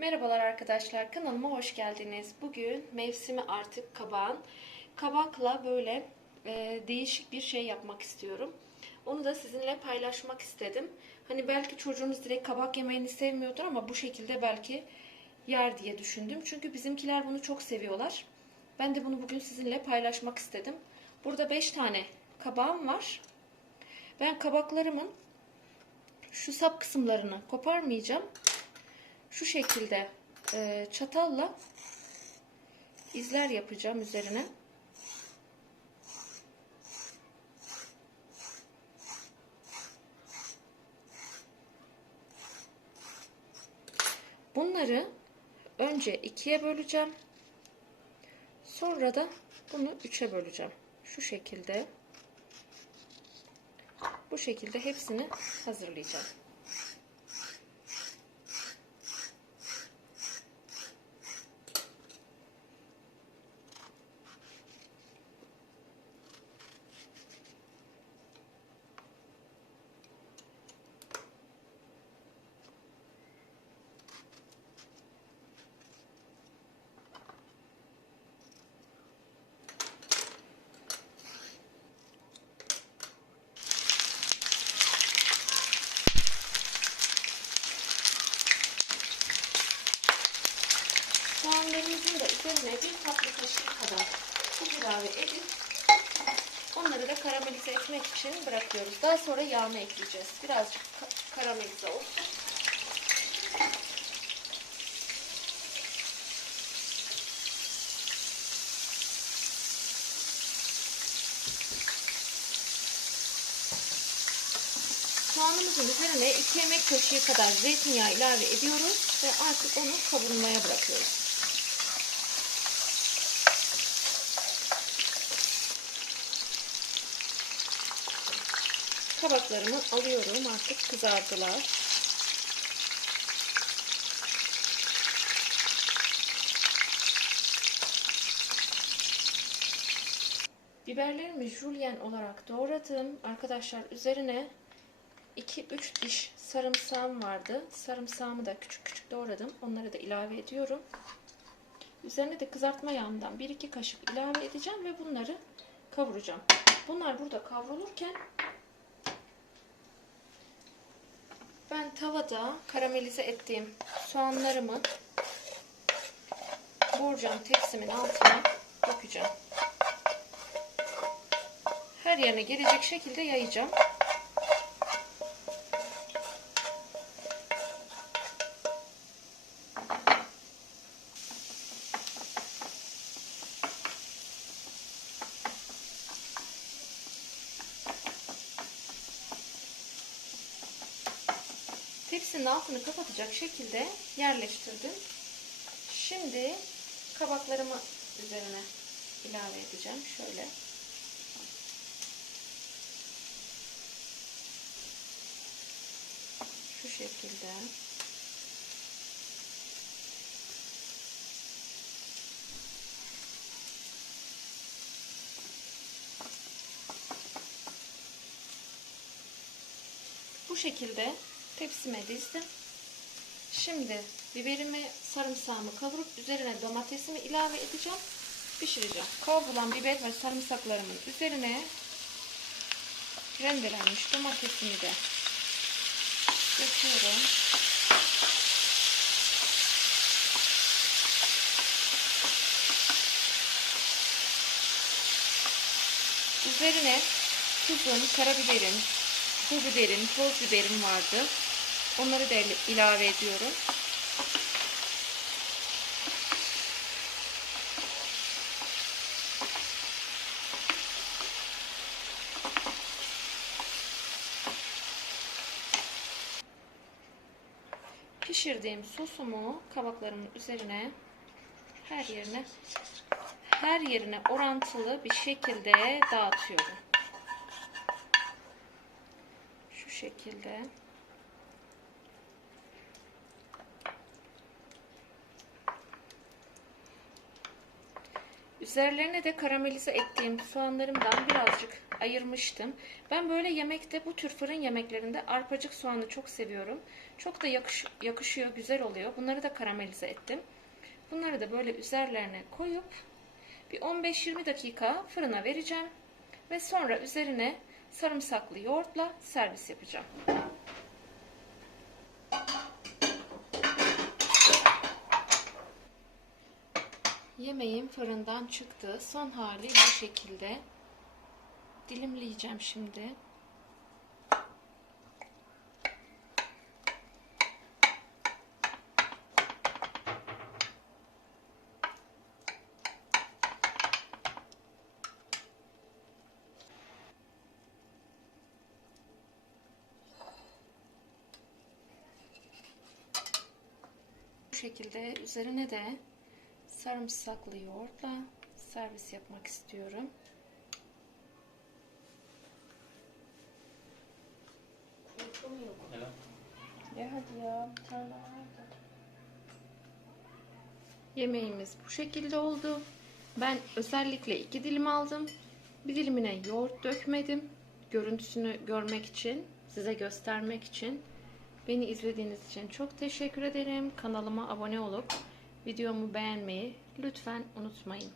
Merhabalar arkadaşlar kanalıma hoş geldiniz. Bugün mevsimi artık kabağın. Kabakla böyle e, değişik bir şey yapmak istiyorum. Onu da sizinle paylaşmak istedim. Hani belki çocuğunuz direkt kabak yemeğini sevmiyordur ama bu şekilde belki yer diye düşündüm. Çünkü bizimkiler bunu çok seviyorlar. Ben de bunu bugün sizinle paylaşmak istedim. Burada 5 tane kabağım var. Ben kabaklarımın şu sap kısımlarını koparmayacağım. Şu şekilde e, çatalla izler yapacağım üzerine. Bunları önce ikiye böleceğim. Sonra da bunu üçe böleceğim. Şu şekilde. Bu şekilde hepsini hazırlayacağım. Soğanlarımızın da üzerine bir tatlı kaşığı kadar tuz ilave edip onları da karamelize etmek için bırakıyoruz. Daha sonra yağını ekleyeceğiz. Birazcık ka- karamelize olsun. Soğanımızın üzerine 2 yemek kaşığı kadar zeytinyağı ilave ediyoruz ve artık onu kavurmaya bırakıyoruz. Kabaklarımı alıyorum artık kızardılar. Biberlerimi jülyen olarak doğradım. Arkadaşlar üzerine 2-3 diş sarımsağım vardı. Sarımsağımı da küçük küçük doğradım. Onları da ilave ediyorum. Üzerine de kızartma yağından 1-2 kaşık ilave edeceğim ve bunları kavuracağım. Bunlar burada kavrulurken ben tavada karamelize ettiğim soğanlarımı borcam tepsimin altına dökeceğim. Her yerine gelecek şekilde yayacağım. Tepsinin altını kapatacak şekilde yerleştirdim. Şimdi kabaklarımı üzerine ilave edeceğim. Şöyle. Şu şekilde. Bu şekilde tepsime dizdim. Şimdi biberimi, sarımsağımı kavurup üzerine domatesimi ilave edeceğim. Pişireceğim. Kavrulan biber ve sarımsaklarımın üzerine rendelenmiş domatesimi de döküyorum. Üzerine tuzum, karabiberim, pul biberim, toz biberim vardı. Onları da ilave ediyorum. Pişirdiğim sosumu kabaklarımın üzerine her yerine her yerine orantılı bir şekilde dağıtıyorum. Şu şekilde. Üzerlerine de karamelize ettiğim soğanlarımdan birazcık ayırmıştım. Ben böyle yemekte bu tür fırın yemeklerinde arpacık soğanı çok seviyorum. Çok da yakış, yakışıyor, güzel oluyor. Bunları da karamelize ettim. Bunları da böyle üzerlerine koyup bir 15-20 dakika fırına vereceğim. Ve sonra üzerine sarımsaklı yoğurtla servis yapacağım. Yemeğim fırından çıktı. Son hali bu şekilde. Dilimleyeceğim şimdi. Şekilde üzerine de sarımsaklı yoğurtla servis yapmak istiyorum. Ya hadi ya bir tane daha var da. Yemeğimiz bu şekilde oldu. Ben özellikle iki dilim aldım. Bir dilimine yoğurt dökmedim. Görüntüsünü görmek için, size göstermek için. Beni izlediğiniz için çok teşekkür ederim. Kanalıma abone olup videomu beğenmeyi lütfen unutmayın.